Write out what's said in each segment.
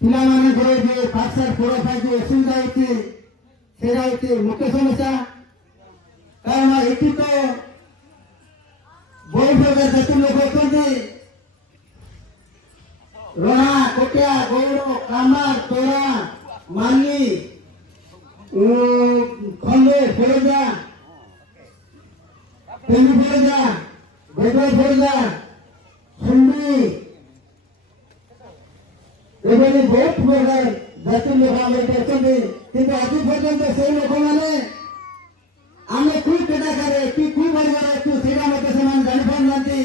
ପିଲାମାନଙ୍କର ଯେ ପାଠଶାଠ ପଢ଼ା ପାଇଁ ଯେ ଅସୁବିଧା ହେଉଛି ସେଇଟା ହେଉଛି ମୁଖ୍ୟ ସମସ୍ୟା। କାରଣ ଏଠି ତ ବହୁ ପ୍ରକାର ଜାତି ଲୋକ ଅଛନ୍ତି। ରଣା, କଟିଆ, ଗୌଡ଼, କାମାର, ତୋରା, ମାନି, ଖଣ୍ଡେ, ଫରଜା, ତେଲୁ ଫରଜା, ବେଗ ଫରଜା, ସୁଣ୍ଡି ଏଭଳି ବହୁତ ପ୍ରକାର ଜାତି ଲୋକ ଆମେ ଅଛନ୍ତି। କିନ୍ତୁ ଆଜି ପର୍ଯ୍ୟନ୍ତ ସେଇ ଲୋକମାନେ ଆମେ କୋଉ କେଟାକାରେ କି କୋଉ ପରିବାର ଅଛୁ ସେଇଟା ମଧ୍ୟ ସେମାନେ ଜାଣିପାରୁନାହାନ୍ତି।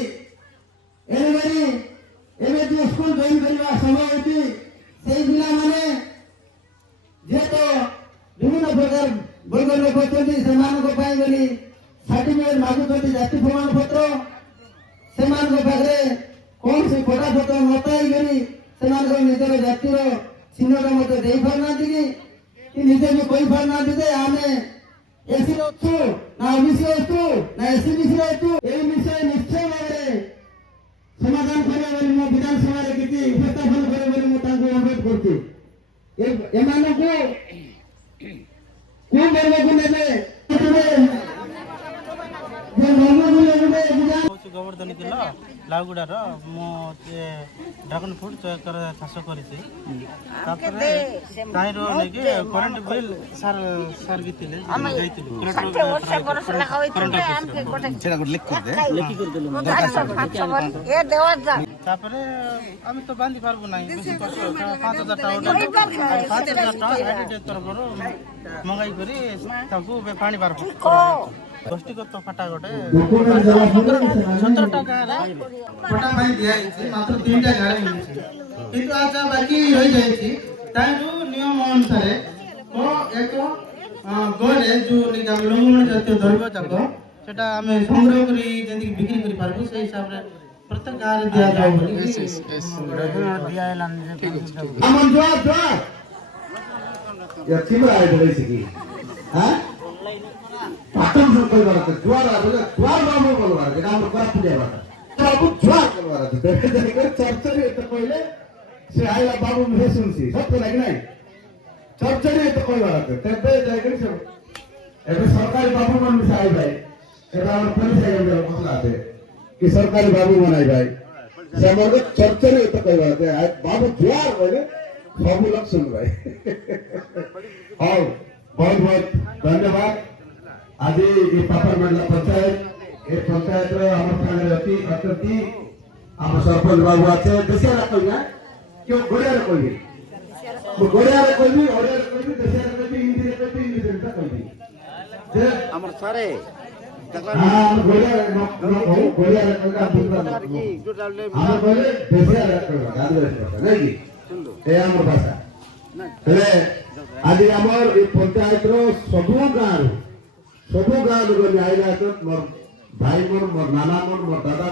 ଏଭଳି ଏବେ ଯୋଉ ସ୍କୁଲ ଜଏନ୍ କରିବା ସମୟ ହେଉଛି ସେଇ ପିଲାମାନେ ଯେହେତୁ ବିଭିନ୍ନ ପ୍ରକାର ବର୍ଗ ଲୋକ ଅଛନ୍ତି ସେମାନଙ୍କ ପାଇଁ ବୋଲି ସାର୍ଟିଫିକେଟ ମାଗୁଛନ୍ତି, ଜାତି ପ୍ରମାଣ ପତ୍ର। ସେମାନଙ୍କ ପାଖରେ କୌଣସି କଟା ପତ୍ର ନଥାଇକରି ସେମାନଙ୍କ ନିଜର ଜାତିର ଚିହ୍ନଟ ମଧ୍ୟ ଦେଇପାରୁନାହାନ୍ତି କି ନିଜେ ବି କହିପାରୁନାହାନ୍ତି ଯେ ଆମେ ଏସିରେ ଅଛୁ ନା ଓବିସି ଅଛୁ ନା ଏସିବିସି ଅଛୁ। ଏହି ବିଷୟ ନିଶ୍ଚୟ ଭାବରେ ସମାଧାନ କରିବା ବୋଲି ମୁଁ ବିଧାନସଭାରେ କିଛି ଉପସ୍ଥାପନ କରେ ବୋଲି ମୁଁ ତାଙ୍କୁ ଅନୁରୋଧ କରୁଛି। ଏମାନଙ୍କୁ କୋଉ ବର୍ଗକୁ ନେବେ ଗୋବର୍ଦ୍ଧନ କିଲୋ ଲାଉଗୁଡ଼ାର ମୁଁ ଡ୍ରାଗନ ଫ୍ରୁଟ୍ ଚାଷ କରିଛି। ତାପରେ ତାହିଁରୁ ନେଇକି କରେଣ୍ଟ ବିଲ୍ ସାର୍ ବି ଥିଲେ ଯାଇଥିଲୁ। ତାପରେ ଆମେ ତ ବାନ୍ଧି ପାରିବୁ ନାହିଁ, ବେଶୀ କଷ୍ଟ 5,000 ଟଙ୍କା ତରଫରୁ ମଗାଇ କରି ତାଙ୍କୁ ପାଣି ବାର ଗୋଷ୍ଠୀଗତ ଫାଟା ଗୋଟେ 17ଟା ଗାଁରେ ଫାଟା ପାଇଁ ଦିଆଯାଇଛି, ମାତ୍ର 3ଟା ଗାଁରେ ମିଳିଛି। କିନ୍ତୁ ଆଚ୍ଛା ବାକି ରହିଯାଇଛି ତାଠୁ ନିୟମ ଅନୁସାରେ ଏକ ଗରେ ଯୋଉ ଲଙ୍ଘନ ଜାତୀୟ ଦ୍ରବ୍ୟ ଯାକ ସେଟା ଆମେ ସଂଗ୍ରହ କରି ଯେମିତି ବିକ୍ରି କରିପାରିବୁ ସେଇ ହିସାବରେ ପ୍ରତ୍ୟେକ ଗାଁରେ ଦିଆଯାଉ ବୋଲି ପାଠନ କହିବାର ଅଛି। ଜୁଆର ଜୁଆର ବାବୁ ବୋଲବାର ଯେଟା ଆମର କୋରାପୁଟ ଯାବାର ବାବୁ ଜୁଆର ବୋଲବାର ଅଛି। ଚର୍ଚ୍ଚରେ ଏତେ କହିଲେ ସେ ଆଇଲା ବାବୁ ମୁହେ ଶୁଣୁଛି ସତ ଲାଗି ନାହିଁ। ଚର୍ଚ୍ଚରେ ଏତେ କହିବାର ଅଛି ତେବେ ଯାଇକରି ସବୁ ଏବେ ସରକାରୀ ବାବୁ ମାନେ ମିଶା ଆଇବାଇ ଏବେ ଆମର ପୋଲିସ ଆଇଗଲେ ମସଲା ଅଛି କି ସରକାରୀ ବାବୁ ମାନେ ଆଇବାଇ ସେ ଆମର ଚର୍ଚ୍ଚରେ ଏତେ କହିବାର ଅଛି। ବାବୁ ଜୁଆର କହିଲେ ସବୁ ଲୋକ ଶୁଣବାଇ। ହଉ ବହୁତ ବହୁତ ଧନ୍ୟବାଦ। आज ये पापड़मंडला पंचायत ए पंचायत रे हमर संगे अति हम सरपंच बाबू आछे देसिया रा कहना क्यों गोड़िया रे कहबी गोड़िया रे कहबी ओड़िया रे कहबी देसिया रे कहबी हिंदी रे कहबी इंग्लिश रे कहबी जे हमर सारे हां गोड़िया रे न गोड़िया रे कहना बुझबा हम कहले देसिया रे कहबा गादरे नहीं की ए हमर भाषा हेले आज हमर ए पंचायत रो सबु गाँव लोग आइला मोर भाई मोर नाना मोर दादा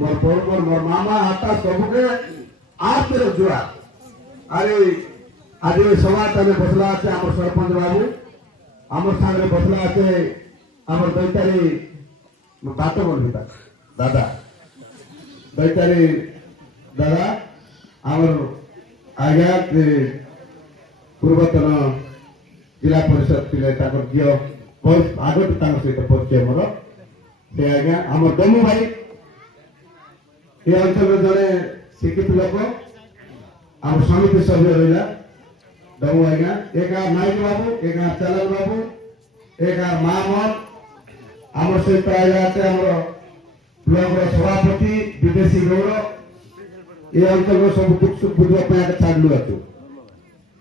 मोर बड़ मोर मामा आता सबके आप जुआ। अरे आज सभा तले बसला আছে আমার सरपंच बाबू আমার सामने बसला আছে আমার दैतारी बात बोलता दादा दैतारी दादा আমার आज्ञा पूर्वतन जिला परिषद पिले झील बहुत आगत सहित परिचय मोर से आज्ञा आम दमू भाई ये अंचल जड़े शिक्षित लोक आम समिति सभ्य रहा दमू आज्ञा एक नायक बाबू एक चालाल बाबू एक मामन आम सहित आज्ञा ब्लॉक सभापति विदेशी गौड़ ये अंचल सब दुख सुख बुझा छाड़लु अच्छु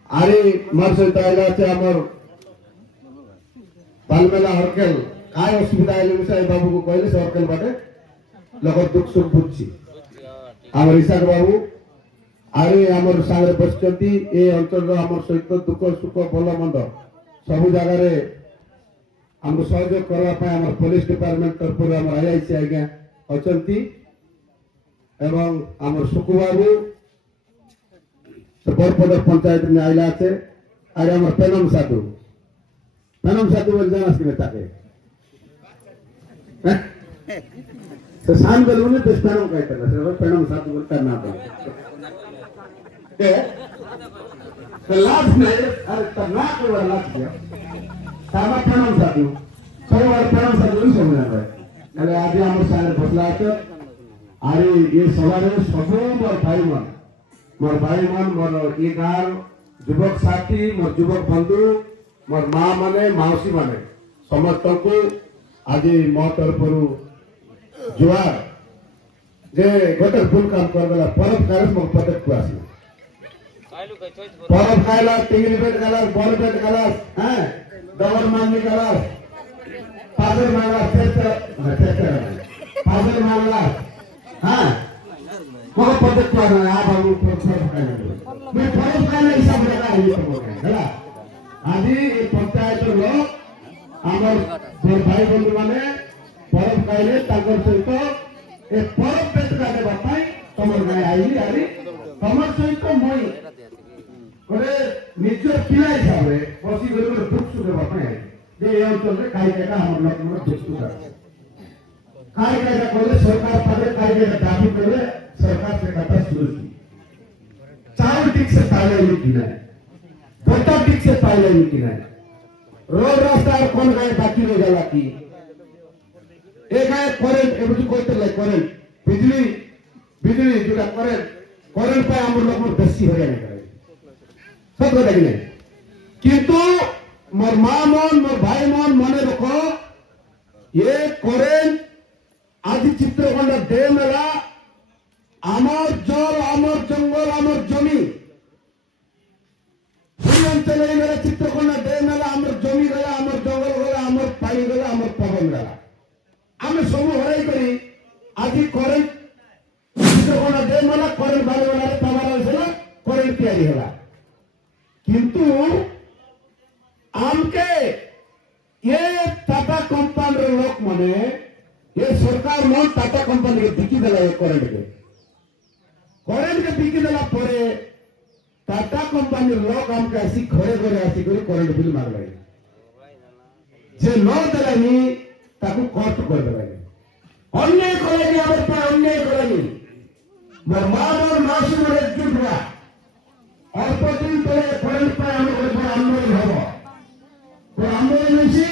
आरे मोर सहित आज्ञा बालमेला हरकेल काय असुविधा आइले विषय बाबू को कहले सरकार बाटे लोक दुख सुख बुझी आम ईशान बाबू आरे आमर सागर बसचंती ए अंचल आमर सहित दुख सुख भल मंद सब जगह हमको सहयोग करबा पय हमर पुलिस डिपार्टमेंट तरफ हमर आईआईसी आज्ञा अचंती एवं हमर सुकु बाबू बरपद पंचायत में आइला আছে আরে আমার পেনম সাধু বলে জানাস কিনা তাকে तो शाम को लोगों ने तो पेनम कहते हैं सर पेनम साधु बोलता ना तो लास्ट में अरे करना कोई वाला लास्ट किया सामा पेनम साधु कोई वाला पेनम साधु नहीं समझना है अरे आज हम सारे बसला है अरे ये सवाल है सब मोर भाई मन मोर ये गाँव युवक साथी मोर युवक बंधु मोर माँ माने माउसी माने समस्त को आज मो तरफ जुआर जे गोटे भूल काम करदेला परब खाए मो पदक को आसी परब खाइला टिंगरी बेट गला बड़ बेट गला हैं डबल माननी गला पागल मांगला पागल मांगला हाँ मो पदक को आना आ बाबू परब खाइला मैं परब खाइला हिसाब लगा ये तो बोला आज ये पंचायत लोग आमर भाई बंधु माने परब खाइले ताकर सहित ए परब पेट का देबा पाई तमर गाय आई आरी तमर सहित moi गोटे निजर पिला हिसाब रे बसी गरे गोटे दुख सुख देबा पाई जे ए अंचल रे काई केटा हमर लोक मन दुख सुख काई केटा कोले सरकार पाले काई केटा दाबी करे सरकार से कथा सुरुची चावल ठीक से पाले नहीं नहीं बोटा ठीक से पाले नहीं नहीं रोड रास्ता कौन गाय बाकी रह जाला की एक है करेंट एबुटी कोइते लाई करेंट बिजली जोटा करेंट पे हम लोग में बेसी हो जाने करे सब কথা কি কিন্তু मोर मां मन मोर भाई मन मने रखो ये करेंट आज चित्रकोंडा दे मेला आमर जल आमर जंगल आमर जमी এই অঞ্চলে মেলা চিত্রকোনা দে মেলা आमर जमी गला आमर जंगल गला आमर पानी गला आमर पवन गला आमे सब हराई करी आज करेंट चित्रकोना दे मेला करेंट बाले वाला तमारा होला करेंट तैयारी होला किंतु आमके ये टाटा कंपनी लोक माने ये सरकार न टाटा कंपनी के बिकी देला ये करेंट के बिकी देला परे टाटा कंपनी लोक आमके आसी घरे घरे आसी करी करेंट बिल मारले जे न देलानी ताकू कोर्ट कर देलानी अन्याय करानी आमर पर अन्याय करानी मोर मां और मासी मोर एकजुट हुआ अल्प दिन परे करेंट पर आमर पर आंदोलन हबो तो आंदोलन होइछि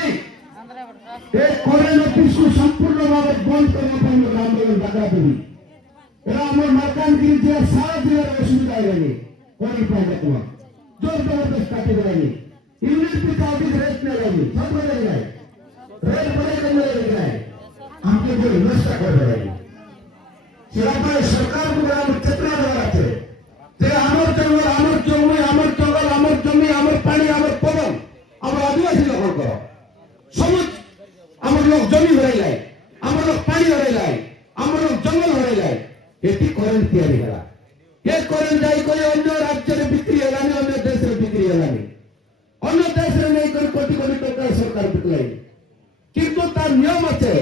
ए करेंट ऑफिस को संपूर्ण भावे बंद करने पर आंदोलन डाका देबी एरा आमर मालकानगिरी जे सारा जिल्लार असुविधा आइलानी कोनी पाइले तुम जोर जबरदस्त काटी देलानी यूनिट पे ऑफिस रेस्ट न लानी सब बदल गए रेल बड़े करने लगे गए हमके जो व्यवस्था कर रहे हैं सिरापाई सरकार को हम कितना दवा थे ते आमर जंगल आमर जमी आमर पानी आमर पवन आमर आदिवासी लोग को समझ आमर लोग जमी हो रही है आमर लोग पानी हो रही है आमर लोग जंगल हो रही है एटी करेंट तैयारी होला ये करेंट जाई कोई अन्य राज्य रे बिक्री हलानी अन्य देश रे बिक्री हलानी अन्य देश रे नहीं कोई कोटी कोटी टका सरकार बिकलाई किंतु तार नियम আছে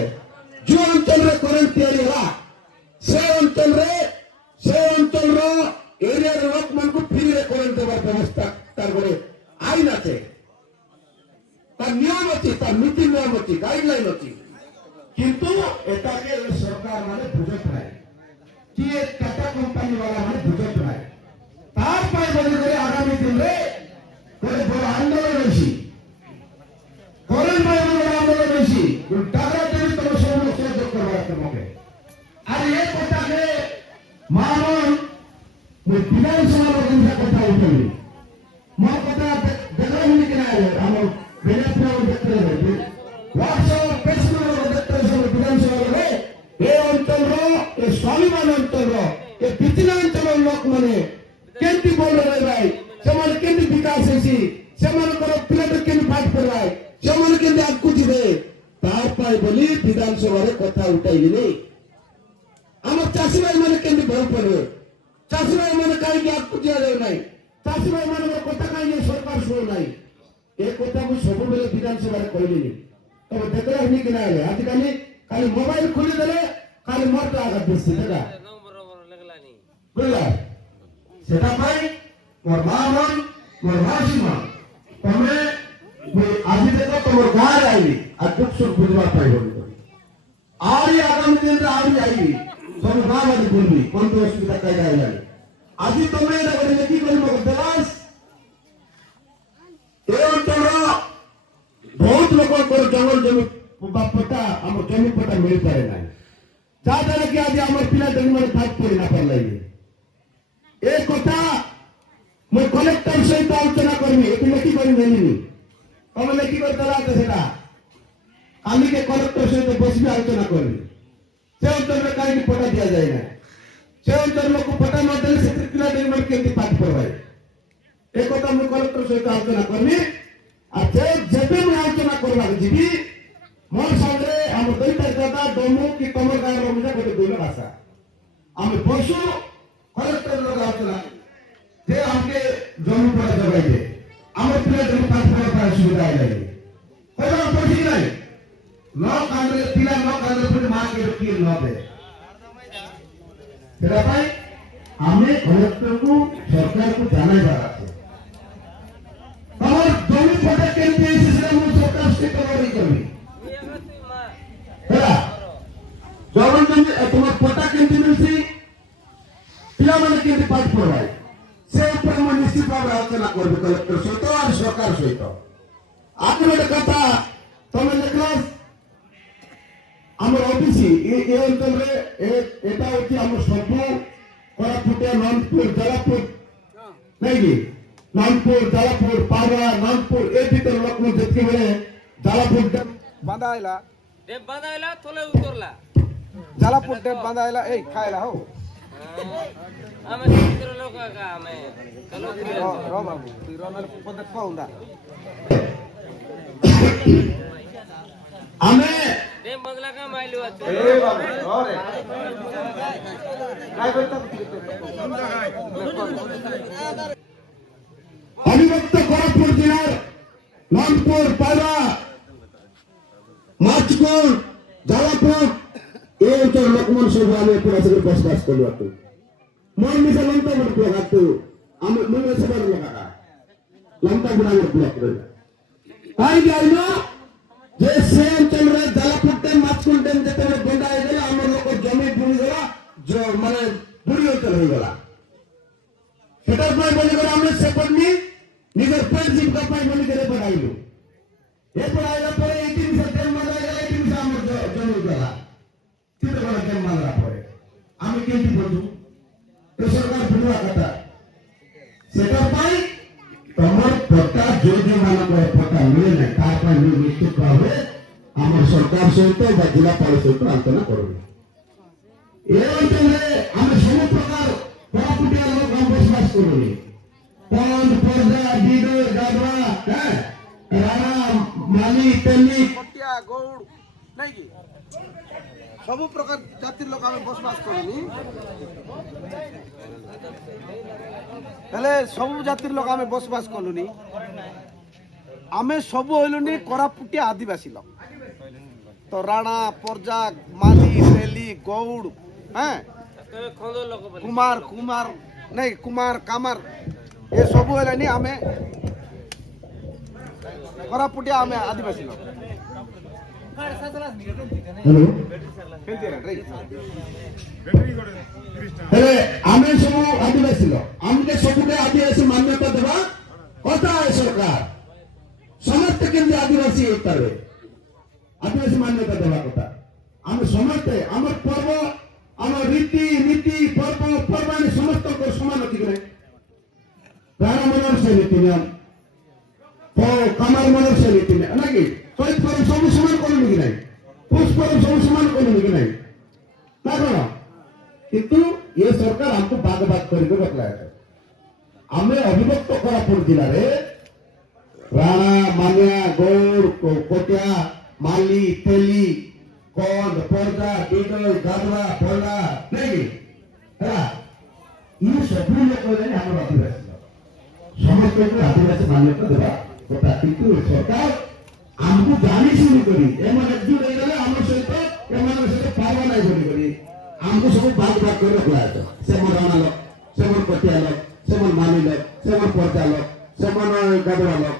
जो अंचल रे करेंट तैयारी होला से अंचल रो एरिया रे लोक मन को फ्री रे करेंट देबार व्यवस्था तार गरे आईन আছে तार नियम আছে तार नीति नियम আছে गाइडलाइन আছে किंतु एटाके सरकार माने बुझत নাই कि ये टाटा कंपनी वाला माने बुझत নাই तार पाए बने करे आगामी दिन रे कोई बड़ आंदोलन होइछि करेंट पाए बने आंदोलन होइछि टाटा देवी तो सब लोग सहयोग करबा तमके अरे ये कोटा के मामन मैं विधानसभा लोकसभा कथा उठली मो कथा देखला हिनी के आले हम बेनापुर देखले रे व्हाट्सएप फेसबुक रो देखले सब विधानसभा रे ए अंचल रो ए स्वाभिमान अंचल रो ए बिचना अंचल लोक माने केंती बोल रे भाई सेमान केंती विकास हेसी सेमान को पिला केंती फाट पर भाई सेमान केंती आगु जिबे तार बोली विधानसभा कथा उठाइली आम चाषी भाई मैंने केमती भर पड़े चाषी भाई मैंने कहीं आगे दिया जाए ना चाषी भाई मान कथा कहीं सरकार शुणुना ए कथा मुझे सब बेले विधानसभा कहली तब देखा हमें कि ना आजिकल खाली मोबाइल खोलीदे खाली मोर आघात दिखती देखा बुझला सेटा पाई मोर मां मन मोर मासी मन तमे आज देखो तुम गाँव आई आ दुख सुख बुझवा पाइब आरी आगामी दिन रे आरी आई सब गाँव वाली बोलबी कोन तो असुविधा कई जाए आज तुम एटा बोले की कर मग देवास ए अंतर बहुत लोक जंगल जमी पट्टा आम जमी पट्टा मिल पारे ना जहाँद्वारा कि आज आम पिला जमी मैंने फाट पड़ी ना पार लगे ए कथा मैं कलेक्टर सहित आलोचना करमी ये लेखी कर तुम लेखी कर सेटा काली के कलेक्टर सहित बस भी आलोचना करमी से अंचल में कहीं पट्टा दिया जाए ना से अंचल लोक पट्टा न देले से पिला जमी मैंने केमती पाठ करवाए एक कथा मैं कलेक्टर सहित आलोचना करमी आ जब मैं आलोचना करवा जीवी मोर सामने हम दुईटा दादा डमू कि तुम गाँव रमुजा गोटे दुईटा भाषा आम बसु कलेक्टर लोग आलोचना जे हमके जमी पड़ा जगाई दे आम पिला जमी पाठ पढ़ा सुविधा आई कहना पड़ी नहीं न कांग्रे पिला न कांग्रे फिर मां के रुकी न दे तेरा भाई हमें कलेक्टर को सरकार को जाना जा रहा है और जमी पड़ा के लिए सिस्टम में सरकार से करवाई करनी है जवन जमी तुम पट्टा केमती मिलसी पिला माने केमती पाठ पढ़वाई से ऊपर मैं निश्चित भाव आलोचना करबे कलेक्टर सहित और सरकार सहित आज गोटे कथा तुम देखल आम ओबीसी ये अंचल एटा होची आम सब कोरापुटिया नंदपुर जलापुर नहीं कि नंदपुर जलापुर पावा नंदपुर ए भीतर लोक जितके बेले जलापुर बांधायला डेप बांधायला थोले उतरला जलापुर डेप बांधायला ए खायला हो आम्ही चित्र लोक का आम्ही चलो रो बाबू तू रोनर पदक पाऊंदा हमें डेप बंगला का माइलू আছে ए बाबू रो रे काय करता अविभक्त कोरापुट जिल्ह्यात नागपूर पायरा माचकोण जलापुर ए अंचल लोकमन सब आले पूरा सगळे बसवास करू वाटतो मन मिसा लंता म्हणतो हातो आम मन सबर लगा लंता गुणावर ब्लॉक रे काय जायनो जे से अंचल रे जलापुर टे माचकोण टे जेते बंदा आइले आम लोक जमी बुणी गला जो माने बुड़ी अंचल हो गला সেটার পরে বলি করে আমরা সেপনি নিজের পেট জীবিকা পাই বলি করে পড়াইলো এরপর আইলা পরে এই জিনিসের তেল মারা গেল এই জিনিস আমার জমি গেলা চিন্তা করা কেন মারা পরে আমি কেমনি বলবো তো সরকার বুঝা কথা সেটা পাই তোমার পট্টা যোগ্য মানক পট্টা মিলে না তার পাই নিশ্চিত ভাবে আমার সরকার সহিত বা জেলাপাল সহিত আলোচনা করবে এই অঞ্চলে আমি সব প্রকার কোরাপুটিয়া লোক বসবাস করি পন্দ পর্দা বিদে গাবরা হ্যাঁ রানা মালি তেলি পটিয়া গৌড় নাই কি ସବୁ ପ୍ରକାର ଜାତିର ଲୋକ ଆମେ ବସବାସ କରୁନି ହେଲେ ସବୁ ଜାତିର ଲୋକ ଆମେ ବସବାସ କଲୁନି ଆମେ ସବୁ ହଇଲୁନି କୋରାପୁଟିଆ ଆଦିବାସୀ ଲୋକ ତ ରାଣା ପର୍ଜା ମାଲି ତେଲି ଗୌଡ଼ হ্যাঁ খোঁদো লোক বলে কুমার কুমার নাই কুমার কামার এ সবু হেলানি আমি কোরাপুটিয়া আমি আদিবাসী লোক হ্যালো কেনতে রে ହେଲେ ଆମେ ସବୁ ଆଦିବାସୀ ଲୋକ ଆମକେ ସବୁକେ ଆଦିବାସୀ ମାନ୍ୟତା ଦେବା କଥା ଏ ସରକାର ସମସ୍ତେ କେମିତି ଆଦିବାସୀ ହେଇପାରିବେ ଆଦିବାସୀ ମାନ୍ୟତା ଦେବା କଥା ଆମେ ସମସ୍ତେ ଆମର ପର୍ବ ଆମର ରୀତି ନୀତି ପର୍ବ ପର୍ବାଣୀ ସମସ୍ତଙ୍କର ସମାନ ଅଛି କି ନାହିଁ ପ୍ରାଣ ମନର ସେ ନୀତି ନିୟମ କାମାର ମନର ସେ ନୀତି ନିୟମ ନା କି ଚୈତ ପର୍ବ ସବୁ ସମାନ କରୁନି କି ନାହିଁ ପୁଷ ପର୍ବ ସବୁ ସମାନ କରୁନି କି ନାହିଁ ନା କଣ কিন্তু ये सरकार हमको भाग भाग करके बतलाया है हमें अविभक्त कोरापुट जिला रे राणा मानिया गौड़ कोटिया माली तेली କନ୍ଦ ପର୍ଦା ଡିଡୋ ଗାଧୁଆ ପର୍ଦା ନାଇଁ କି ହେଲା ଇଏ ସବୁ ଲୋକ ହେଲେ ଆମର ଆଦିବାସୀ ଲୋକ ସମସ୍ତଙ୍କୁ ଆଦିବାସୀ ମାନ୍ୟତା ଦେବା କଥା କିନ୍ତୁ ସରକାର ଆମକୁ ଜାଣି ଶୁଣି କରି ଏମାନେ ଏକଜୁଟ ହେଇଗଲେ ଆମ ସହିତ ଏମାନଙ୍କ ସହିତ ପାଇବା ନାହିଁ ବୋଲିକରି ଆମକୁ ସବୁ ଭାଗ ଭାଗ କରି ରଖିଲା ସେ ମୋର ରାଣା ଲୋକ ସେ ମୋର ପଟିଆ ଲୋକ ସେ ମୋର ମାନି ଲୋକ ସେ ମୋର ପର୍ଦା ଲୋକ ସେମାନେ ଗାଧୁଆ ଲୋକ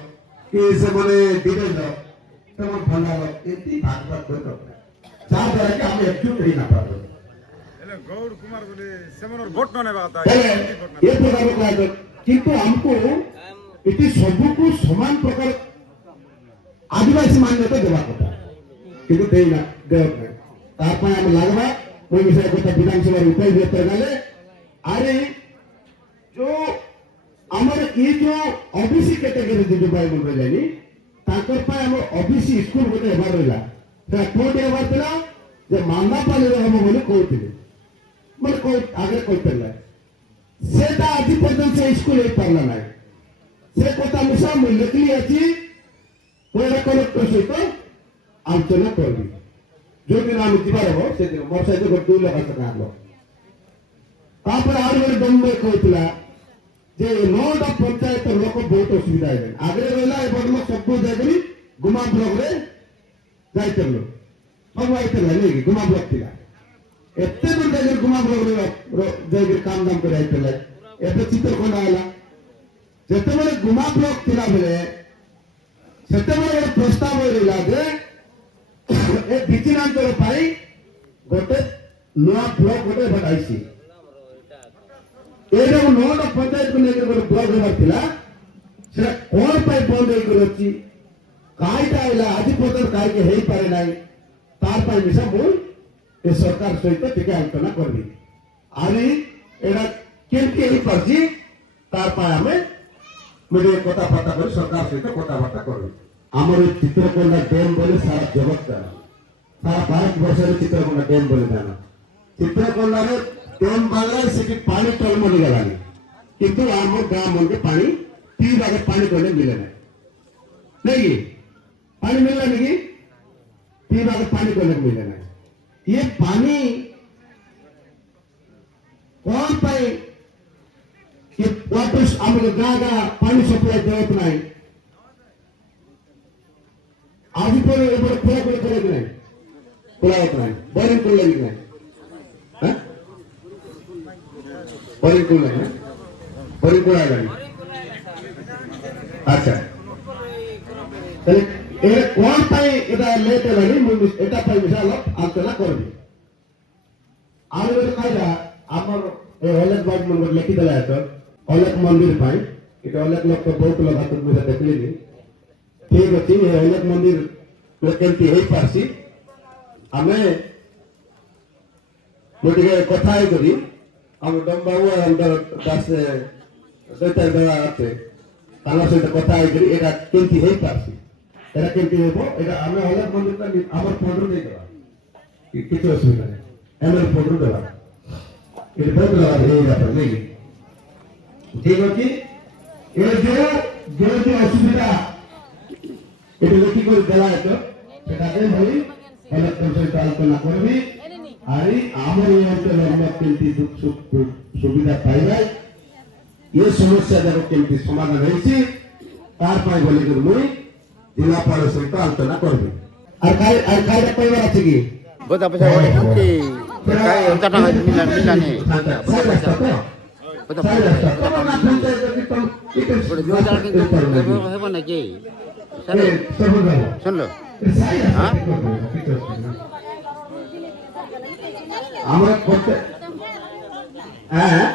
କି ସେମାନେ ଡିଡୋ ଲୋକ ସେ ମୋର ଭଣ୍ଡା ଲୋକ ଏମିତି ଭାଗ ଭାଗ କରି ରଖିଲା ଯାହାଦ୍ୱାରା କି ଆମେ ଏକଜୁଟ ହେଇ ନା ପାରୁ ଗୌଡ଼ କୁମାର ବୋଲି ସେମାନଙ୍କର ଭୋଟ ନ ନେବା କଥା ଏ ପ୍ରକାର କୁହାଯାଏ କିନ୍ତୁ ଆମକୁ ଏଠି ସବୁକୁ ସମାନ ପ୍ରକାର ଆଦିବାସୀ ମାନ୍ୟତା ଦେବା କଥା କିନ୍ତୁ ଦେଇନା ଦେବା ପାଇଁ ତା ପାଇଁ ଆମେ ଲାଗବା ମୁଁ ବିଷୟ କଥା ବିଧାନସଭାରେ ଉଠାଇ ଦିଏ ଗଲେ ଆରେ ଯୋଉ ଆମର ଏ ଯୋଉ ଓବିସି କ୍ୟାଟେଗୋରୀ ଯୋଉ ଭାଇ ମଣ୍ଡଳ ଯାଇନି ତାଙ୍କର ପାଇଁ ଆମର ଓବିସି ସ୍କୁଲ ଗୋଟେ ହେବାର ରହିଲା ସେଟା କୋଉଠି ହେବାର ଥିଲା ଯେ ମାନ୍ଦାପାଲିରେ ହବ ବୋଲି କହୁଥିଲେ ମାନେ ଆଗରେ କହିପାରିଲା ସେଟା ଆଜି ପର୍ଯ୍ୟନ୍ତ ସେ ସ୍କୁଲ ହେଇପାରିଲା ନାହିଁ ସେ କଥା ମିଶା ମୁଁ ଲେଖିଲି ଅଛି ପଇସା କଲେକ୍ଟର ସହିତ ଆଲୋଚନା କରିବି ଯୋଉଦିନ ଆମେ ଯିବାର ହବ ସେଦିନ ମୋର ସହିତ ଗୋଟେ 2 ଲକ୍ଷ ଟଙ୍କା ଆଣିଲ ତାପରେ ଆଉ ଗୋଟେ ଦମ୍ବେ କହିଥିଲା ଯେ 9ଟା ପଞ୍ଚାୟତ ଲୋକ ବହୁତ ଅସୁବିଧା ହେବେ ଆଗରେ ରହିଲା ଏ ବର୍ତ୍ତମାନ ସବୁ ଯାଇକରି ଗୁମା ବ୍ଲକରେ ଯାଇପାରିଲୁ ସବୁ ଆଇଥିଲା ନାଇଁ ଗୁମା ବ୍ଲକ ଥିଲା ଏତେ ଦୂର ଯାଇକରି ଗୁମା ବ୍ଲକରେ ଯାଇକରି କାମ ଦାମ କରି ଆଇଥିଲେ ଏବେ ଚିତ୍ରକୋଣ୍ଡା ହେଲା ଯେତେବେଳେ ଗୁମା ବ୍ଲକ ଥିଲା ବେଳେ ସେତେବେଳେ ଗୋଟେ ପ୍ରସ୍ତାବ ରହିଲା ଯେ ଏ ବିଚିନାଞ୍ଚଳ ପାଇଁ ଗୋଟେ ନୂଆ ବ୍ଲକ ଗୋଟେ ବଟାଇଛି ଏଇଟା 9ଟା ପଞ୍ଚାୟତକୁ ନେଇକି ଗୋଟେ ବ୍ଲକ ହେବାର ଥିଲା ସେଟା କଣ ପାଇଁ ବନ୍ଦ ହେଇକରି ଅଛି କାହିଁଟା ହେଲା ଆଜି ପର୍ଯ୍ୟନ୍ତ କାହିଁକି ହେଇପାରେ ନାହିଁ ତାର ପାଇଁ ମିଶା ମୁଁ ଏ ସରକାର ସହିତ ଟିକେ ଆଲୋଚନା କରିବି ଆଜି ଏଇଟା କେମିତି ହେଇପାରୁଛି ତାର ପାଇଁ ଆମେ ମିଡ଼ିଆ କଥାବାର୍ତ୍ତା କରି ସରକାର ସହିତ କଥାବାର୍ତ୍ତା କରିବି ଆମର ଏ ଚିତ୍ରକୋଣ୍ଡା ଡ୍ୟାମ୍ ବୋଲି ସାରା ଜଗତ ଜାଣ ସାରା ଭାରତ ବର୍ଷରେ ଚିତ୍ରକୋଣ୍ଡା ଡ୍ୟାମ୍ ବୋଲି ଜାଣ ଚିତ୍ରକୋଣ୍ଡାରେ ଡ୍ୟାମ୍ ବାଙ୍ଗଲାରେ ସେଠି ପାଣି ଟଲମଲି ଗଲାନି କିନ୍ତୁ ଆମ ଗାଁ ମধ্যে ପାଣି ପିଇବାକୁ ପାଣି କହିଲେ ମିଳେ ନାହିଁ ନାଇଁ କି ପାଣି ମିଳିଲାନି କି ପିଇବାକୁ ପାଣି କହିଲେ ମିଳେ ନାହିଁ ये पानी कौन पाए ये वाटर आम गाँ पानी सप्लाई जरूरत नहीं आज पर खोला खोला करे कि नहीं खोला होता है बोरिंग खोल लगी नहीं बोरिंग खोल लगी बोरिंग खोला लगी अच्छा चलिए ए कौन पाए এটা লেট হলানি এটা পাই বিশাল আলোচনা করবি আর ଗୋଟେ কাজা আমার এই অলেক বাদ মন্দির লেখি দেলা আছে অলেক মন্দির পাই এটা অলেক লোক তো বহুত লোক হাত মুঠে দেখলিনি ঠিক আছে এই অলেক মন্দির কেমতি হই পারছি আমি মোটিকে কথা হই করি আমি ডমবাবু আর আমার দাস দৈতার দেওয়া আছে তার সাথে কথা হই করি এটা কেমতি হই পারছি এটা কেমতি হবো এটা আমি অলেক মন্দিরটা আমার ফটো দিয়ে দেওয়া কিছু অসুবিধা নেই এমএল ফটো দেওয়া এটা বহুত লাগা এই ব্যাপার নেই ঠিক আছে এর যে অসুবিধা এটা কি করে দেওয়া আছে সেটাকে বলি অলেক সহিত আলোচনা করবি আর আমার এই অঞ্চলের আমরা কেমতি দুঃখ সুখ সুবিধা পাইবাই এই সমস্যা যারা কেমতি সমাধান হয়েছে তার পাই বলি মুই जिलापाल सहित आलोचना करबे আর কাইটা কইবার আছে কি গোটা পয়সা কি কাই ওটা মিলানে গোটা পয়সা হবে নাকি শুনলো হ্যাঁ আমরা করতে হ্যাঁ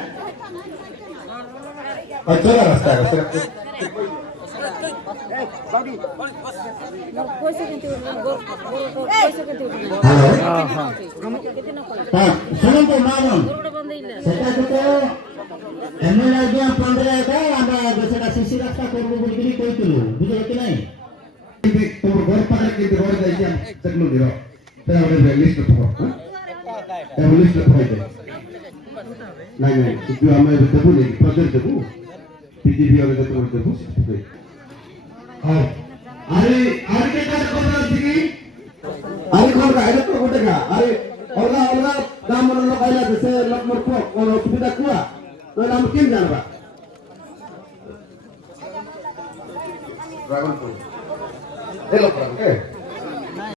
अच्छा रास्ता है ଶୁଣନ୍ତୁ ମାମୁନ ସେଟା ତ ଏମଏଲଏ ଆଜ୍ଞା ପଣ୍ଡରେ ଆମେ ସେଟା ସିସି ରାସ୍ତା କରିବୁ ବୋଲିକିରି କହିଥିଲୁ ବୁଝିଲ କି ନାହିଁ ତମ ଘର ପାଖରେ କେମିତି ରୋଡ ଯାଇଛି ଦେଖିଲୁ ଦିଅ ସେଟା ଗୋଟେ ଲିଷ୍ଟ ଥିବ ଲିଷ୍ଟ ଥାଇଦେ ନାଇଁ ନାଇଁ କିନ୍ତୁ ଆମେ ଏବେ ଦେବୁ ନାଇଁ ପ୍ରୋଜେକ୍ଟ ଦେବୁ ପିଜିବି ଆମେ ଦେବୁ ହଁ ଆରେ ଆରେ କେ କଥା ଅଛି କି আরে কোন গাইলে তো গোটে গা আরে অলগা অলগা গাম মন লোক আইলা দেশে লোক মোর কোন অসুবিধা কুয়া তাহলে আমি কেন জানবা ড্রাগন ফ্রুট এলো প্রাণ